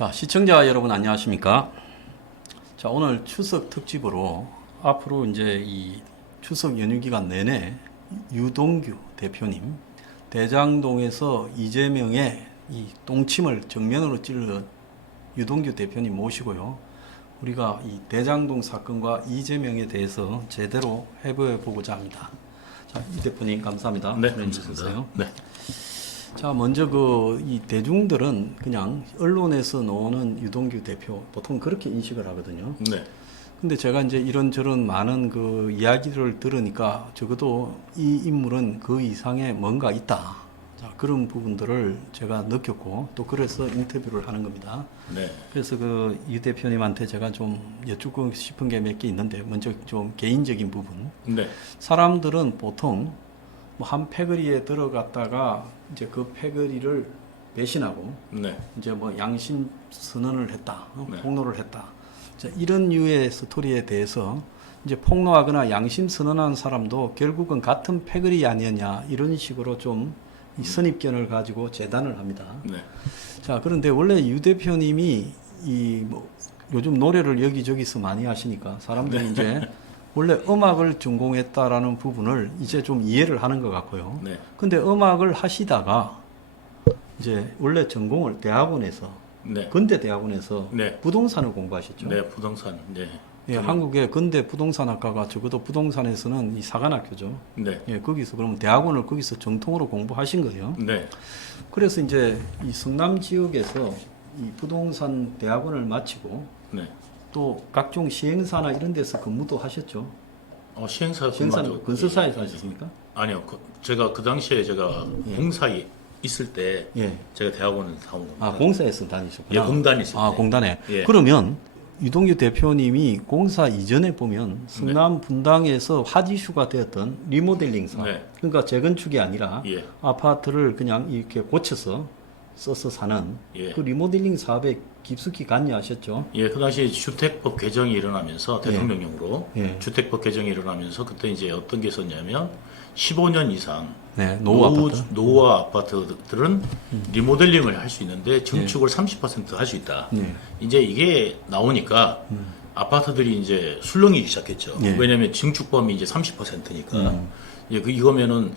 자, 시청자 여러분 안녕하십니까? 자, 오늘 추석 특집으로 앞으로 이제 이 추석 연휴 기간 내내 유동규 대표님, 대장동에서 이재명의 이 똥침을 정면으로 찔른 유동규 대표님 모시고요. 우리가 이 대장동 사건과 이재명에 대해서 제대로 해부해 보고자 합니다. 자, 이 대표님 감사합니다. 네, 감사합니다. 네. 자, 먼저 이 대중들은 그냥 언론에서 나오는 유동규 대표 보통 그렇게 인식을 하거든요. 네. 근데 제가 이제 이런저런 많은 그 이야기를 들으니까 적어도 이 인물은 그 이상의 뭔가 있다. 자, 그런 부분들을 제가 느꼈고 또 그래서 인터뷰를 하는 겁니다. 네. 그래서 유 대표님한테 제가 좀 여쭙고 싶은 게 몇 개 있는데 먼저 좀 개인적인 부분. 네. 사람들은 보통 뭐 한 패거리에 들어갔다가 이제 그 패거리를 배신하고 네. 이제 뭐 양심 선언을 했다, 네. 폭로를 했다. 자, 이런 류의 스토리에 대해서 이제 폭로하거나 양심 선언한 사람도 결국은 같은 패거리 아니었냐 이런 식으로 좀 이 선입견을 가지고 재단을 합니다. 네. 자, 그런데 원래 유 대표님이 뭐 요즘 노래를 여기저기서 많이 하시니까 사람들이 이제 원래 음악을 전공했다라는 부분을 이제 좀 이해를 하는 것 같고요. 네. 근데 음악을 하시다가 이제 원래 전공을 대학원에서 네. 근대대학원에서 네. 부동산을 공부하셨죠. 네. 부동산. 네. 예, 한국의 근대 부동산학과가 적어도 부동산에서는 이 사관학교죠. 네. 예, 거기서 그러면 대학원을 거기서 정통으로 공부하신 거예요. 네. 그래서 이제 이 성남 지역에서 이 부동산 대학원을 마치고 네. 또 각종 시행사나 이런 데서 근무도 하셨죠. 시행사 시행사는 건설사에서 하셨습니까? 아니요. 제가 그 당시에 제가 공사에 있을 때 예. 제가 대학원을 나온 겁니다. 아, 공사에서 다니셨구나. 예, 공단에 있을 아, 때. 공단에. 예. 그러면 유동규 대표님이 공사 이전에 보면 성남 분당에서 핫 이슈가 되었던 리모델링 사업. 네. 그러니까 재건축이 아니라 예. 아파트를 그냥 이렇게 고쳐서 써서 사는 예. 그 리모델링 사업에 깊숙이 관여하셨죠. 예, 그 당시에 주택법 개정이 일어나면서 대통령령으로 예. 주택법 개정이 일어나면서 그때 이제 어떤 게 있었냐면 15년 이상 네, 노후 아파트. 노후화 아파트들은 리모델링을 할 수 있는데 증축을 30% 할 수 있다. 네. 이제 이게 나오니까 아파트들이 이제 술렁이기 시작했죠. 네. 왜냐하면 증축범위 이제 30%니까 이거면은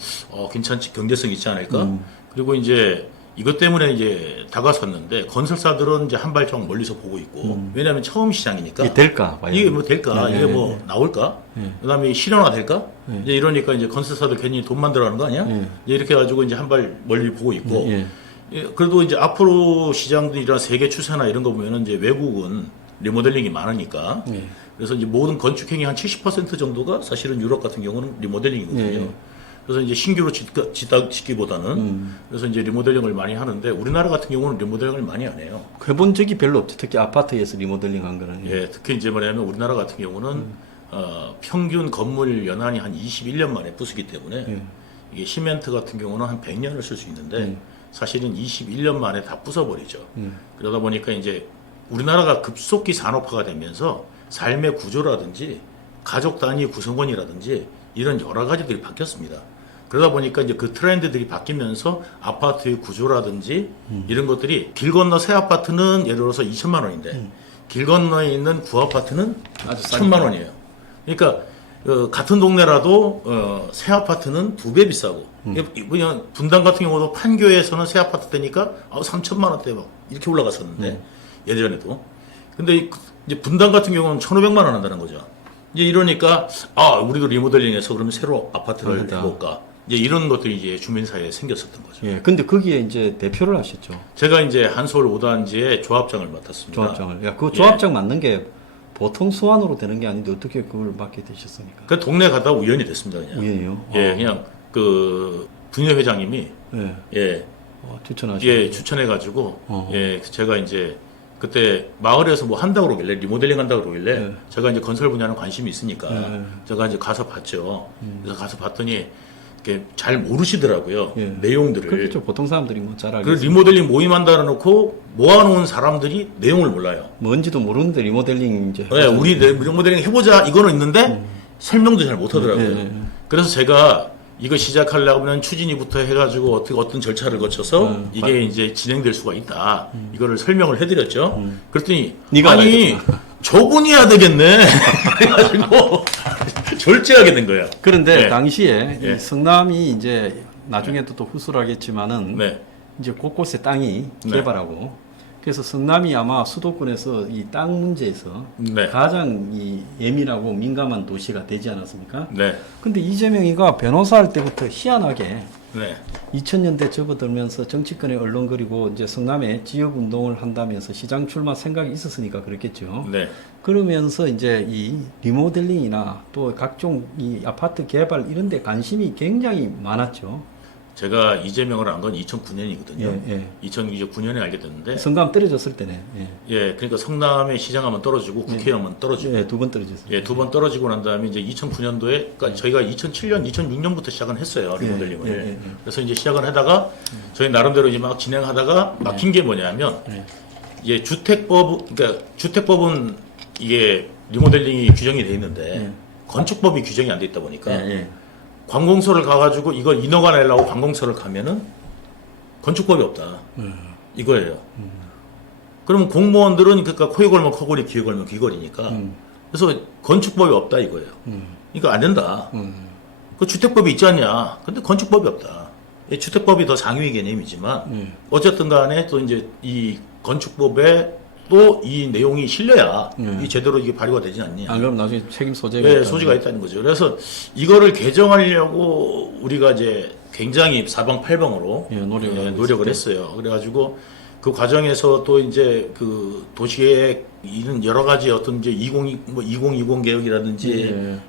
괜찮지, 경제성 있지 않을까? 그리고 이제 이것 때문에 이제 다가섰는데 건설사들은 이제 한 발짝 멀리서 보고 있고 왜냐하면 처음 시장이니까 이게 될까 봐요. 이게 뭐 될까? 네, 이게 네, 뭐 네. 나올까? 네. 그다음에 실현화 될까? 네. 이제 이러니까 이제 건설사들 괜히 돈 만들어가는 거 아니야? 네. 이제 이렇게 해가지고 이제 한 발 멀리 보고 있고. 예. 예, 그래도 이제 앞으로 시장들이랑 세계 추세나 이런 거 보면은 이제 외국은 리모델링이 많으니까. 예. 그래서 이제 모든 건축 행위 한 70% 정도가 사실은 유럽 같은 경우는 리모델링이거든요. 예. 그래서 이제 신규로 짓기보다는 그래서 이제 리모델링을 많이 하는데 우리나라 같은 경우는 리모델링을 많이 안 해요. 해본 적이 별로 없죠. 특히 아파트에서 리모델링 한 거는. 예, 특히 이제 뭐냐면 우리나라 같은 경우는 평균 건물 연한이 한 21년 만에 부수기 때문에 예. 이게 시멘트 같은 경우는 한 100년을 쓸 수 있는데 사실은 21년 만에 다 부숴버리죠. 그러다 보니까 이제 우리나라가 급속히 산업화가 되면서 삶의 구조라든지 가족 단위 구성원이라든지 이런 여러 가지들이 바뀌었습니다. 그러다 보니까 이제 그 트렌드들이 바뀌면서 아파트의 구조라든지 이런 것들이 길 건너 새 아파트는 예를 들어서 2천만 원인데 길 건너에 있는 구 아파트는 아주 1,000만 원이에요. 그러니까 같은 동네라도 새 아파트는 2배 비싸고 그냥 분당 같은 경우도 판교에서는 새 아파트 되니까 3천만 원대 막 이렇게 올라갔었는데 예전에도 근데 이제 분당 같은 경우는 1,500만 원 한다는 거죠. 이제 이러니까 우리도 리모델링해서 그러면 새로 아파트를 해볼까 이제 이런 것들이 이제 주민 사회에 생겼었던 거죠. 예. 근데 거기에 이제 대표를 하셨죠. 제가 이제 한서울 5단지의 조합장을 맡았습니다. 조합장을. 야, 그 조합장 맡는 게 보통 소환으로 되는 게 아닌데 어떻게 그걸 맡게 되셨습니까? 그 동네 가다 우연히 됐습니다. 그냥. 우연히요? 예, 그냥 그 분여회장님이 예. 예, 추천하시고. 예, 추천해가지고 예, 제가 이제 그때 마을에서 뭐 한다고 그러길래 리모델링 한다고 그러길래 네. 제가 이제 건설 분야는 관심이 있으니까 네. 제가 이제 가서 봤죠. 그래서 가서 봤더니 이렇게 잘 모르시더라고요. 예. 내용들을. 그렇죠. 보통 사람들이 뭐 잘 그 알겠죠. 리모델링 모임한다 놓고 모아놓은 사람들이 내용을 몰라요. 뭔지도 모르는데 리모델링 이제. 네, 우리 리모델링 해보자 이거는 있는데 설명도 잘 못하더라고요. 네. 그래서 제가 이거 시작하려면 추진위부터 해가지고 어떻게 어떤 절차를 거쳐서 이게 맞- 이제 진행될 수가 있다. 이거를 설명을 해드렸죠. 그랬더니 네가 아니 저분이 해야 되겠네. 그래가지고 절제하게 된 거야. 그런데 네. 당시에 네. 이 성남이 이제 나중에도 또 후술하겠지만은 네. 이제 곳곳에 땅이 네. 개발하고 그래서 성남이 아마 수도권에서 이 땅 문제에서 네. 가장 이 예민하고 민감한 도시가 되지 않았습니까? 네. 근데 이재명이가 변호사 할 때부터 희한하게 네. 2000년대 접어들면서 정치권에 얼렁거리고 이제 성남에 지역 운동을 한다면서 시장 출마 생각이 있었으니까 그렇겠죠. 네. 그러면서 이제 이 리모델링이나 또 각종 이 아파트 개발 이런 데 관심이 굉장히 많았죠. 제가 이재명을 안 건 2009년이거든요. 예, 2009년에 알게 됐는데, 성감 떨어졌을 때네. 예. 예, 그러니까 성남의 시장하면 떨어지고 국회의원은 떨어지고, 예, 두 번 떨어졌어요. 예, 두 번 떨어지고 난 다음에 이제 2009년도에, 그러니까 저희가 2007년, 2006년부터 시작은 했어요, 리모델링을. 예, 예, 예. 그래서 이제 시작을 하다가 저희 나름대로 이제 막 진행하다가 막힌 게 뭐냐면, 예. 이제 그러니까 주택법은 이게 리모델링이 규정이 돼 있는데 건축법이 규정이 안 돼 있다 보니까 예. 관공서를 가가지고 이걸 인허가 내려고 관공서를 가면은 건축법이 없다. 이거예요. 그러면 공무원들은 그러니까 코에 걸면 코걸이, 귀에 걸면 귀걸이니까 그래서 건축법이 없다 이거예요. 그러니까 안 된다. 그 주택법이 있지 않냐? 근데 건축법이 없다. 이 주택법이 더 상위 개념이지만 어쨌든 간에 또 이제 이 건축법에 또 이 내용이 실려야 이 제대로 이게 발효가 되지 않냐. 안 그러면 나중에 책임 소재가 네, 있다는 소지가 있다는 거죠. 그래서 이거를 개정하려고 우리가 이제 굉장히 사방팔방으로 예, 노력을 했어요. 그래가지고 그 과정에서 또 이제 그 도시계획 이런 여러 가지 어떤 이제 2020 개혁이라든지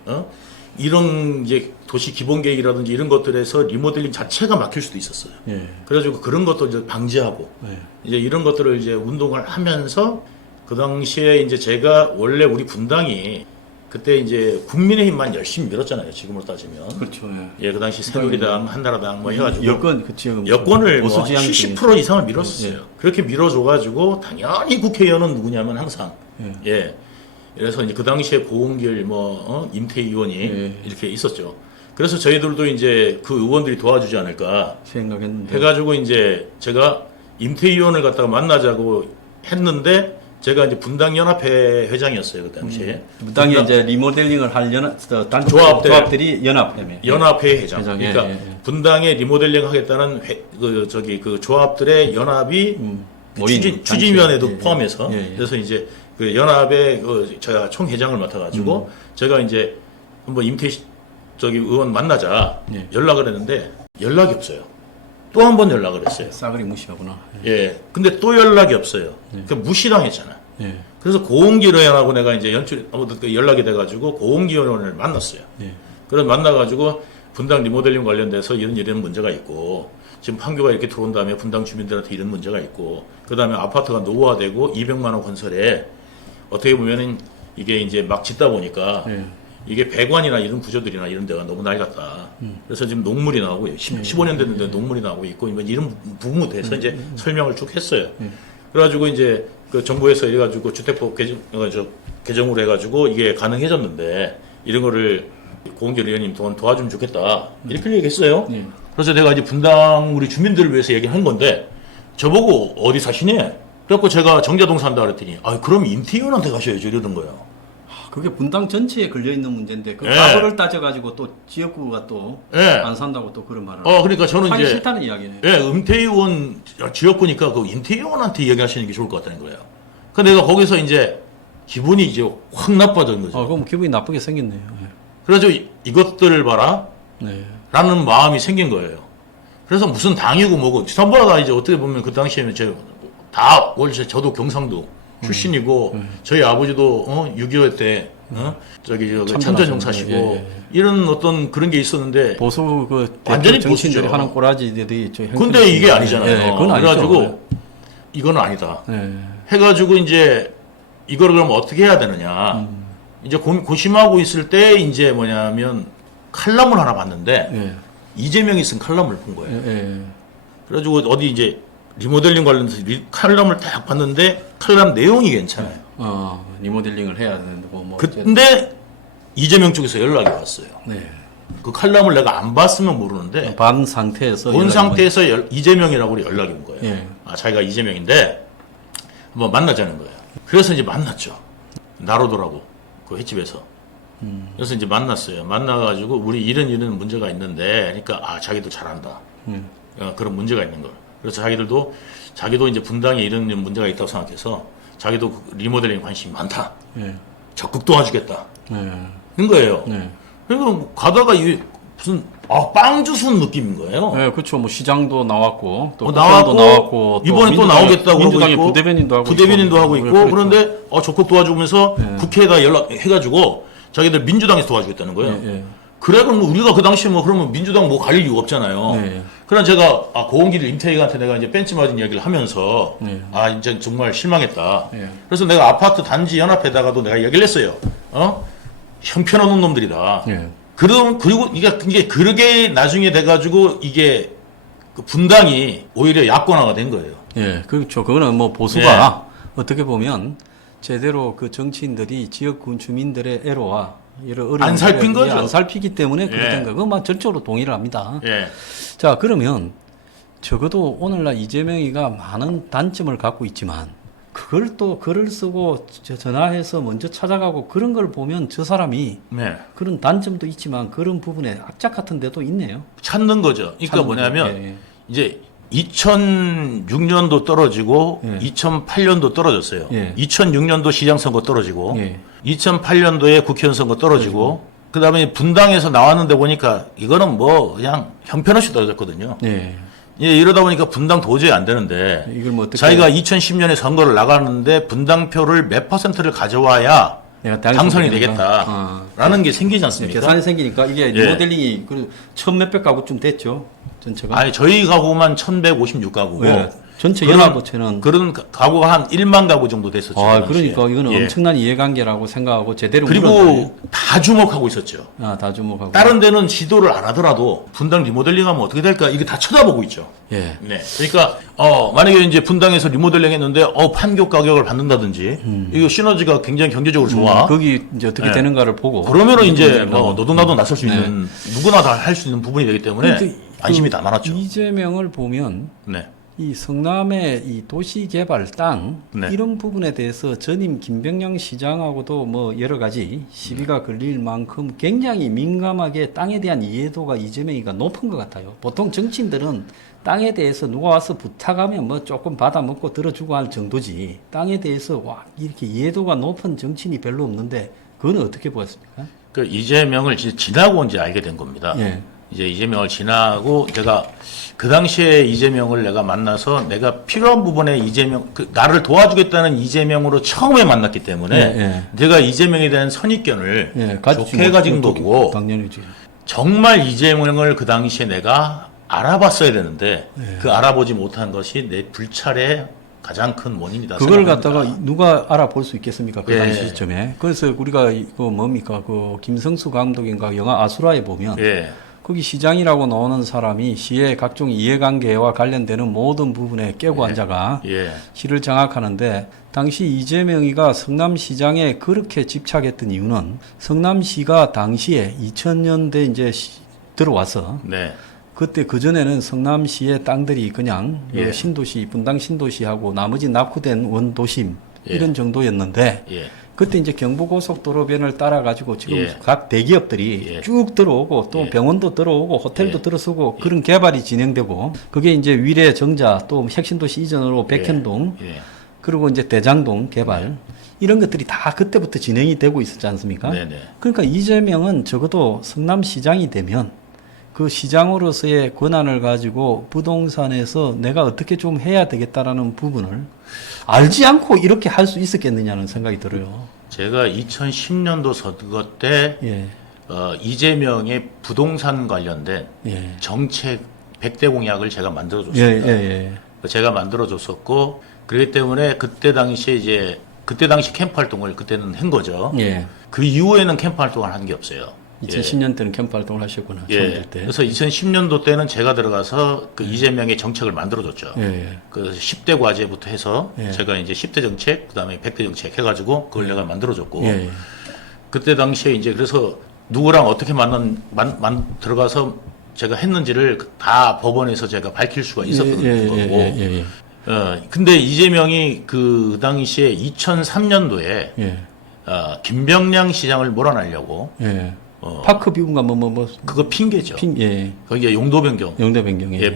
이런 이제 도시 기본 계획이라든지 이런 것들에서 리모델링 자체가 막힐 수도 있었어요. 예. 그래가지고 그런 것도 이제 방지하고 예. 이제 이런 것들을 이제 운동을 하면서 그 당시에 이제 제가 원래 우리 분당이 그때 이제 국민의힘만 열심히 밀었잖아요. 지금으로 따지면. 그렇죠. 예. 예, 그 당시 새누리당, 한나라당 뭐 해가지고 여권 그 지금 여권을 뭐 보수 지향 70% 이상을 밀었었어요. 예. 그렇게 밀어줘가지고 당연히 국회의원은 누구냐면 항상 예. 그래서 이제 그 당시에 고은길 임태희 의원이 이렇게 있었죠. 그래서 저희들도 이제 그 의원들이 도와주지 않을까 생각했는데 해가지고 이제 제가 임태희 의원을 갖다가 만나자고 했는데 제가 이제 분당연합회 회장이었어요 그 당시에. 분당에 이제 리모델링을 할 단체 조합들이 연합회며 연합회 회장. 회장, 그러니까 예. 분당에 리모델링 하겠다는 그 조합들의 연합이 모임, 추진위원회도 단체. 포함해서 그래서 이제 그 연합의 제가 총회장을 맡아가지고 제가 이제 한번 임태희 의원 만나자 연락을 했는데 연락이 없어요. 또 한 번 연락을 했어요. 싸그리 무시하구나. 예. 근데 또 연락이 없어요. 그 무시당했잖아. 예. 그래서 고은길 의원하고 내가 이제 연락이 돼가지고 고은길 의원을 만났어요. 그래서 만나가지고 분당 리모델링 관련돼서 이런 문제가 있고 지금 판교가 이렇게 들어온 다음에 분당 주민들한테 이런 문제가 있고 그 다음에 아파트가 노후화되고 200만 원 건설에 어떻게 보면은 이게 이제 막 짓다 보니까 이게 배관이나 이런 구조들이나 이런 데가 너무 낡았다. 그래서 지금 녹물이 나오고 15년 됐는데 녹물이 나오고 있고 이런 부분에 대해서 이제 설명을 쭉 했어요. 그래가지고 이제 그 정부에서 이래가지고 주택법 개정으로 해가지고 이게 가능해졌는데 이런 거를 고은길 의원님 도와주면 좋겠다. 이렇게 얘기했어요. 그래서 내가 이제 분당 우리 주민들을 위해서 얘기한 건데 저보고 어디 사시니? 그래갖고 제가 정자동 산다 그랬더니 그럼 임태희 의원한테 가셔야죠 이러던 거예요. 그게 분당 전체에 걸려 있는 문제인데 그 예. 가구를 따져가지고 또 지역구가 또 안 산다고 또 그런 말을 그러니까 저는 하기 이제 싫다는 이야기네. 예, 임태희 의원 지역구니까 그 임태희 의원한테 얘기하시는 게 좋을 것 같다는 거예요. 그 내가 거기서 이제 기분이 이제 확 나빠진 거죠. 그럼 기분이 나쁘게 생겼네요. 그래서 이것들을 봐라 네. 라는 마음이 생긴 거예요. 그래서 무슨 당이고 뭐고 전부 다 이제 어떻게 보면 그 당시에는 제가 다 원래 저도 경상도 출신이고 저희 아버지도 6.25 때 참전용사시고 이런 어떤 그런 게 있었는데 보수 완전히 정치인들이 보수죠. 하는 꼬라지들이 근데 이게 아니잖아요. 그건 아니죠. 그래가지고 이건 아니다. 네. 해가지고 이제 이거를 그럼 어떻게 해야 되느냐. 이제 고심하고 있을 때 이제 뭐냐면 칼럼을 하나 봤는데 이재명이 쓴 칼럼을 본 거예요. 그래가지고 어디 이제 리모델링 관련해서 칼럼을 딱 봤는데 칼럼 내용이 괜찮아요. 리모델링을 해야 되는데 뭐. 근데 이재명 쪽에서 연락이 왔어요. 네. 그 칼럼을 내가 안 봤으면 모르는데 반 상태에서 본 연락이 상태에서 이재명이라고 연락이 온 거예요. 예. 아, 자기가 이재명인데 한번 만나자는 거예요. 그래서 이제 만났죠. 나로도라고 그 횟집에서. 그래서 이제 만났어요. 만나가지고 우리 이런 문제가 있는데, 그러니까 아 자기도 잘한다. 그런 문제가 있는 걸. 그래서 자기도 이제 분당에 이런 문제가 있다고 생각해서 자기도 그 리모델링 관심이 많다. 예. 적극 도와주겠다. 예. 인 거예요. 예. 그러니까 가다가 이게 무슨 빵 주스는 느낌인 거예요. 네, 그렇죠. 뭐 시장도 나왔고 또 나왔고, 나왔고 이번에 또 나오겠다고 민주당의 하고 있고 부대변인도 하고 있고 그렇죠. 그런데 적극 도와주면서 예. 국회에다 연락해가지고 자기들 민주당에서 도와주겠다는 거예요. 예, 예. 그래 그럼 뭐 우리가 그 당시에 뭐 그러면 민주당 뭐 갈릴 이유가 없잖아요. 예. 그럼 제가 고은길 임태희한테 내가 이제 벤치 맞은 이야기를 하면서 예. 이제 정말 실망했다. 예. 그래서 내가 아파트 단지 연합에다가도 내가 얘기를 했어요. 형편없는 놈들이다. 예. 그리고 이게 그러게 나중에 돼가지고 이게 그 분당이 오히려 야권화가 된 거예요. 예, 그렇죠. 그거는 뭐 보수가 어떻게 보면 제대로 그 정치인들이 지역군 주민들의 애로와 여러 어려움을 안 살핀 거죠. 안 살피기 때문에 그렇게 예. 된 거예요. 그건 전적으로 동의를 합니다. 예. 자, 그러면 적어도 오늘날 이재명이가 많은 단점을 갖고 있지만 그걸 또 글을 쓰고 전화해서 먼저 찾아가고 그런 걸 보면 저 사람이 네. 그런 단점도 있지만 그런 부분에 악착 같은 데도 있네요. 찾는 거죠. 그러니까 찾는 뭐냐면 거. 예, 이제 2006년도 떨어지고 예. 2008년도 떨어졌어요. 예. 2006년도 시장 선거 떨어지고 예. 2008년도에 국회의원 선거 떨어지고 그다음에 분당에서 나왔는데 보니까 이거는 뭐 그냥 형편없이 떨어졌거든요. 예. 예, 이러다 보니까 분당 도저히 안 되는데 이걸 뭐 어떻게 자기가 2010년에 선거를 나가는데 분당표를 몇 퍼센트를 가져와야 내가 당선이 되겠다. 되겠다라는 게 생기지 않습니까? 계산이 생기니까 이게 예. 리모델링이 천 몇백 가구쯤 됐죠. 전체가. 아니 저희 가구만 1156가구고 예. 전체 그런- 연합업체는 그런 가구가 한 1만 가구 정도 됐었죠. 그 당시에. 그러니까 이거는 예. 엄청난 이해관계라고 생각하고 제대로 그리고 물었네. 다 주목하고 있었죠. 다 주목하고. 다른 데는 시도를 안 하더라도 분당 리모델링하면 어떻게 될까 이게 다 쳐다보고 있죠. 예. 네. 그러니까 만약에 이제 분당에서 리모델링 했는데 판교 가격을 받는다든지 이거 시너지가 굉장히 경제적으로 좋아. 거기 이제 어떻게 예. 되는가를 보고. 그러면은 이제 문제를 뭐 하고. 너도나도 나설 수 네. 있는 누구나 다 할 수 있는 부분이 되기 때문에 근데 관심이 다 많았죠. 이재명을 보면 네. 이 성남의 이 도시개발 땅 네. 이런 부분에 대해서 전임 김병영 시장하고도 뭐 여러 가지 시비가 걸릴 만큼 굉장히 민감하게 땅에 대한 이해도가 이재명이가 높은 것 같아요. 보통 정치인들은 땅에 대해서 누가 와서 부탁하면 뭐 조금 받아먹고 들어주고 할 정도지 땅에 대해서 와 이렇게 이해도가 높은 정치인이 별로 없는데 그거는 어떻게 보았습니까? 그 이재명을 이제 지나고 이제 알게 된 겁니다. 예. 이제 이재명을 지나고 제가 그 당시에 이재명을 내가 만나서 내가 필요한 부분에 나를 도와주겠다는 이재명으로 처음에 만났기 때문에 예. 내가 이재명에 대한 선입견을 가지지 좋게 가진 뭐, 거고 당연히지. 정말 이재명을 그 당시에 내가 알아봤어야 되는데 예. 그 알아보지 못한 것이 내 불찰의 가장 큰 원인이다. 그걸 생각합니다. 갖다가 누가 알아볼 수 있겠습니까? 그 예. 당시 시점에. 그래서 우리가 이거 뭡니까? 그 김성수 감독인가 영화 아수라에 보면 예. 거기 시장이라고 나오는 사람이 시의 각종 이해관계와 관련되는 모든 부분에 깨고 앉아가 예. 시를 장악하는데 당시 이재명이가 성남시장에 그렇게 집착했던 이유는 성남시가 당시에 2000년대 이제 들어와서 네. 그때 그전에는 성남시의 땅들이 그냥 예. 신도시, 분당 신도시하고 나머지 낙후된 원도심 예. 이런 정도였는데 예. 그때 이제 경부고속도로변을 따라가지고 지금 예. 각 대기업들이 예. 쭉 들어오고 또 예. 병원도 들어오고 호텔도 예. 들어서고 그런 개발이 진행되고 그게 이제 위례 정자 또 혁신도시 이전으로 백현동 예. 그리고 이제 대장동 개발 이런 것들이 다 그때부터 진행이 되고 있었지 않습니까? 네네. 그러니까 이재명은 적어도 성남시장이 되면 그 시장으로서의 권한을 가지고 부동산에서 내가 어떻게 좀 해야 되겠다라는 부분을 알지 않고 이렇게 할 수 있었겠느냐는 생각이 들어요. 제가 2010년도 선거 때 예, 이재명의 부동산 관련된 예, 정책 100대 공약을 제가 예, 만들어줬습니다. 예, 제가 만들어줬었고 그렇기 때문에 그때 당시 캠프 활동을 그때는 한 거죠. 예. 그 이후에는 캠프 활동을 한 게 없어요. 2010년 때는 캠프 활동을 하셨구나. 처음 예. 될 때. 그래서 2010년도 때는 제가 들어가서 그 이재명의 정책을 만들어줬죠. 예, 예. 그 10대 과제부터 해서 예. 제가 이제 10대 정책, 그다음에 100대 정책 해가지고 그걸 내가 만들어줬고 예, 예. 그때 당시에 이제 그래서 누구랑 어떻게 들어가서 제가 했는지를 다 법원에서 제가 밝힐 수가 있었던 거고. 근데 이재명이 그 당시에 2003년도에 김병량 시장을 몰아내려고 파크 비운가 그거 핑계죠. 거기에 용도 변경.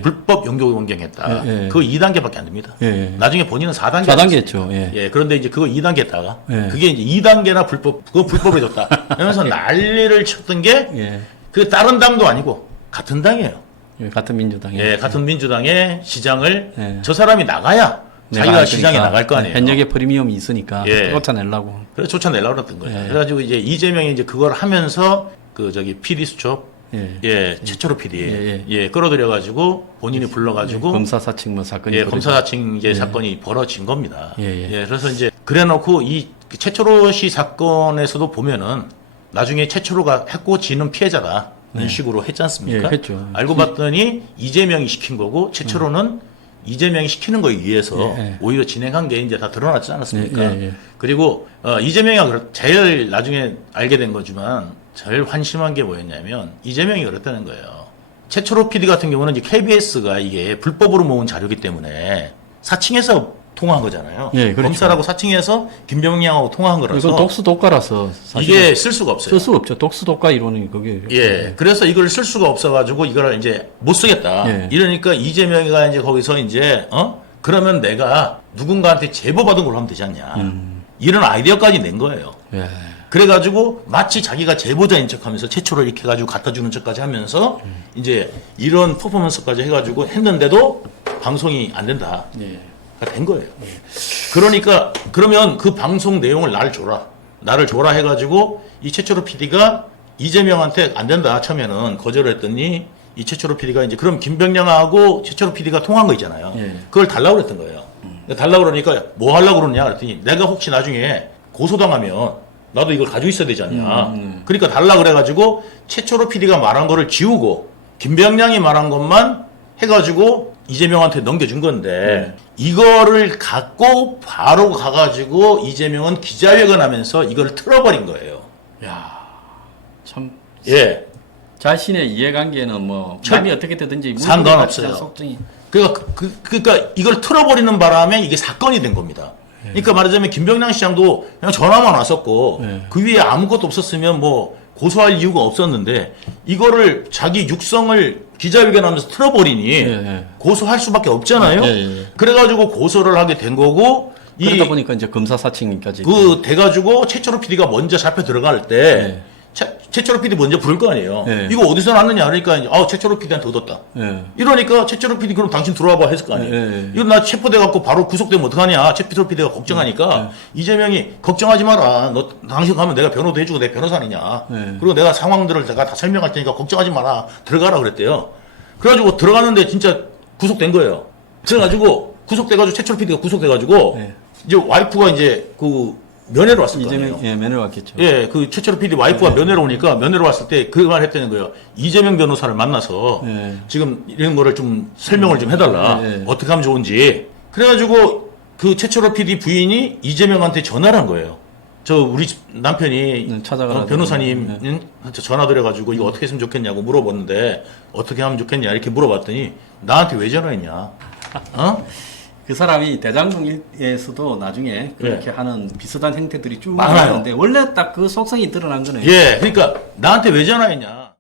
불법 용도 변경했다. 그거 2단계밖에 안 됩니다. 나중에 본인은 4단계. 4단계였죠. 그런데 이제 그거 2단계 했다가 그게 이제 2단계나 그거 불법해졌다. 그러면서 난리를 쳤던 게 그 다른 당도 아니고 같은 당이에요. 같은 민주당. 같은 민주당의 시장을 저 사람이 나가야 자기가 시장에 나갈 거 아니에요. 현역의 프리미엄이 있으니까 쫓아내려고. 그래서 쫓아내려고 그랬던 거예요. 그래가지고 이제 이재명이 이제 그걸 하면서 PD 수첩 최초로 PD 끌어들여가지고 본인이 불러가지고 검사 사칭 뭐 사건이 검사 사칭 이제 사건이 벌어진 겁니다. 그래서 이제 그래놓고 이 최초로 씨 사건에서도 보면은 나중에 최초로가 했고 지는 피해자다. 이런 식으로 했지 않습니까? 했죠. 알고 봤더니 이재명이 시킨 거고 최초로는 이재명이 시키는 거에 의해서 오히려 진행한 게 이제 다 드러났지 않았습니까? 그리고 이재명이 제일 나중에 알게 된 거지만 제일 환심한 게 뭐였냐면 이재명이 그랬다는 거예요. 최초로 PD 같은 경우는 이제 KBS가 이게 불법으로 모은 자료이기 때문에 사칭해서 통화한 거잖아요. 그렇죠. 검사라고 사칭해서 김병량하고 통화한 거라서 이건 독수독가라서 이게 쓸 수가 없어요. 쓸 수가 없죠. 독수독가 이론이 그게. 그래서 이걸 쓸 수가 없어가지고 이걸 이제 못 쓰겠다. 이러니까 이재명이가 이제 거기서 이제 그러면 내가 누군가한테 제보 받은 걸로 하면 되지 않냐. 이런 아이디어까지 낸 거예요. 그래가지고 마치 자기가 제보자인 척하면서 최초로 이렇게 해가지고 갖다 주는 척까지 하면서 이제 이런 퍼포먼스까지 해가지고 했는데도 방송이 안 된다. 된 거예요. 그러니까 그러면 그 방송 내용을 나를 줘라 해가지고 이 최초로 PD가 이재명한테 안 된다 처음에는 거절을 했더니 이 최초로 PD가 이제 그럼 김병량하고 최초로 PD가 통한 거 있잖아요. 그걸 달라고 그랬던 거예요. 달라고 그러니까 뭐 하려고 그러냐 그랬더니 내가 혹시 나중에 고소당하면 나도 이걸 가지고 있어야 되지 않냐. 그러니까 달라고 그래가지고 최초로 PD가 말한 거를 지우고 김병량이 말한 것만 해가지고 이재명한테 넘겨준 건데 이거를 갖고 바로 가가지고 이재명은 기자회견 하면서 이걸 틀어버린 거예요. 참. 자신의 이해관계는 뭐 남이 어떻게 되든지 상관없어요. 그러니까 이걸 틀어버리는 바람에 이게 사건이 된 겁니다. 그러니까 말하자면 김병량 시장도 그냥 전화만 왔었고 그 위에 아무것도 없었으면 뭐 고소할 이유가 없었는데 이거를 자기 육성을 기자회견하면서 틀어버리니 고소할 수밖에 없잖아요. 그래가지고 고소를 하게 된 거고 그러다 보니까 이제 검사 사칭까지 돼가지고 최초로 PD가 먼저 잡혀 들어갈 때 최초로 PD 먼저 부를 거 아니에요. 이거 어디서 났느냐 그러니까 이제 최초로 PD한테 얻었다. 이러니까 최초로 PD 그럼 당신 들어와봐 했을 거 아니에요. 이거 나 체포돼갖고 바로 구속되면 어떡하냐. 최초로 PD가 걱정하니까 이재명이 걱정하지 마라. 너 당신 가면 내가 변호도 해주고 내 변호사 아니냐. 그리고 내가 상황들을 내가 다 설명할 테니까 걱정하지 마라. 들어가라 그랬대요. 그래가지고 들어갔는데 진짜 구속된 거예요. 그래가지고 구속돼가지고 최초로 PD가 구속돼가지고 이제 와이프가 이제 면회로 왔을 거 아니에요. 면회로 왔겠죠. 그 최초로 PD 와이프가 면회로 오니까 면회로 왔을 때 그 말 했다는 거예요. 이재명 변호사를 만나서 지금 이런 거를 좀 설명을 좀 해달라. 어떻게 하면 좋은지. 그래가지고 그 최초로 PD 부인이 이재명한테 전화를 한 거예요. 우리 남편이 변호사님한테 전화 드려가지고 이거 어떻게 했으면 좋겠냐고 물어봤는데 어떻게 하면 좋겠냐 이렇게 물어봤더니 나한테 왜 전화했냐? 그 사람이 대장동에서도 나중에 그렇게 하는 비슷한 행태들이 쭉 많아요. 나오는데 원래 딱 그 속성이 드러난 거네요. 그러니까 나한테 왜 전화했냐?